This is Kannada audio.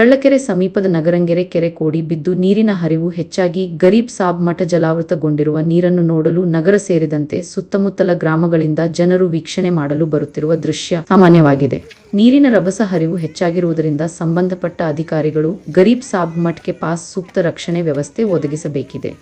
ಚಳ್ಳಕೆರೆ ಸಮೀಪದ ನಗರಂಗೆರೆ ಕೆರೆ ಕೋಡಿ ಬಿದ್ದು ನೀರಿನ ಹರಿವು ಹೆಚ್ಚಾಗಿ ಗರೀಬ್ ಸಾಬ್ ಮಠ ಜಲಾವೃತಗೊಂಡಿರುವ ನೀರನ್ನು ನೋಡಲು ನಗರ ಸೇರಿದಂತೆ ಸುತ್ತಮುತ್ತಲ ಗ್ರಾಮಗಳಿಂದ ಜನರು ವೀಕ್ಷಣೆ ಮಾಡಲು ಬರುತ್ತಿರುವ ದೃಶ್ಯ ಸಾಮಾನ್ಯವಾಗಿದೆ. ನೀರಿನ ರಭಸ ಹರಿವು ಹೆಚ್ಚಾಗಿರುವುದರಿಂದ ಸಂಬಂಧಪಟ್ಟ ಅಧಿಕಾರಿಗಳು ಗರೀಬ್ ಸಾಬ್ ಮಠಕ್ಕೆ ಪಾಸ್ ಸೂಕ್ತ ರಕ್ಷಣೆ ವ್ಯವಸ್ಥೆ ಒದಗಿಸಬೇಕಿದೆ.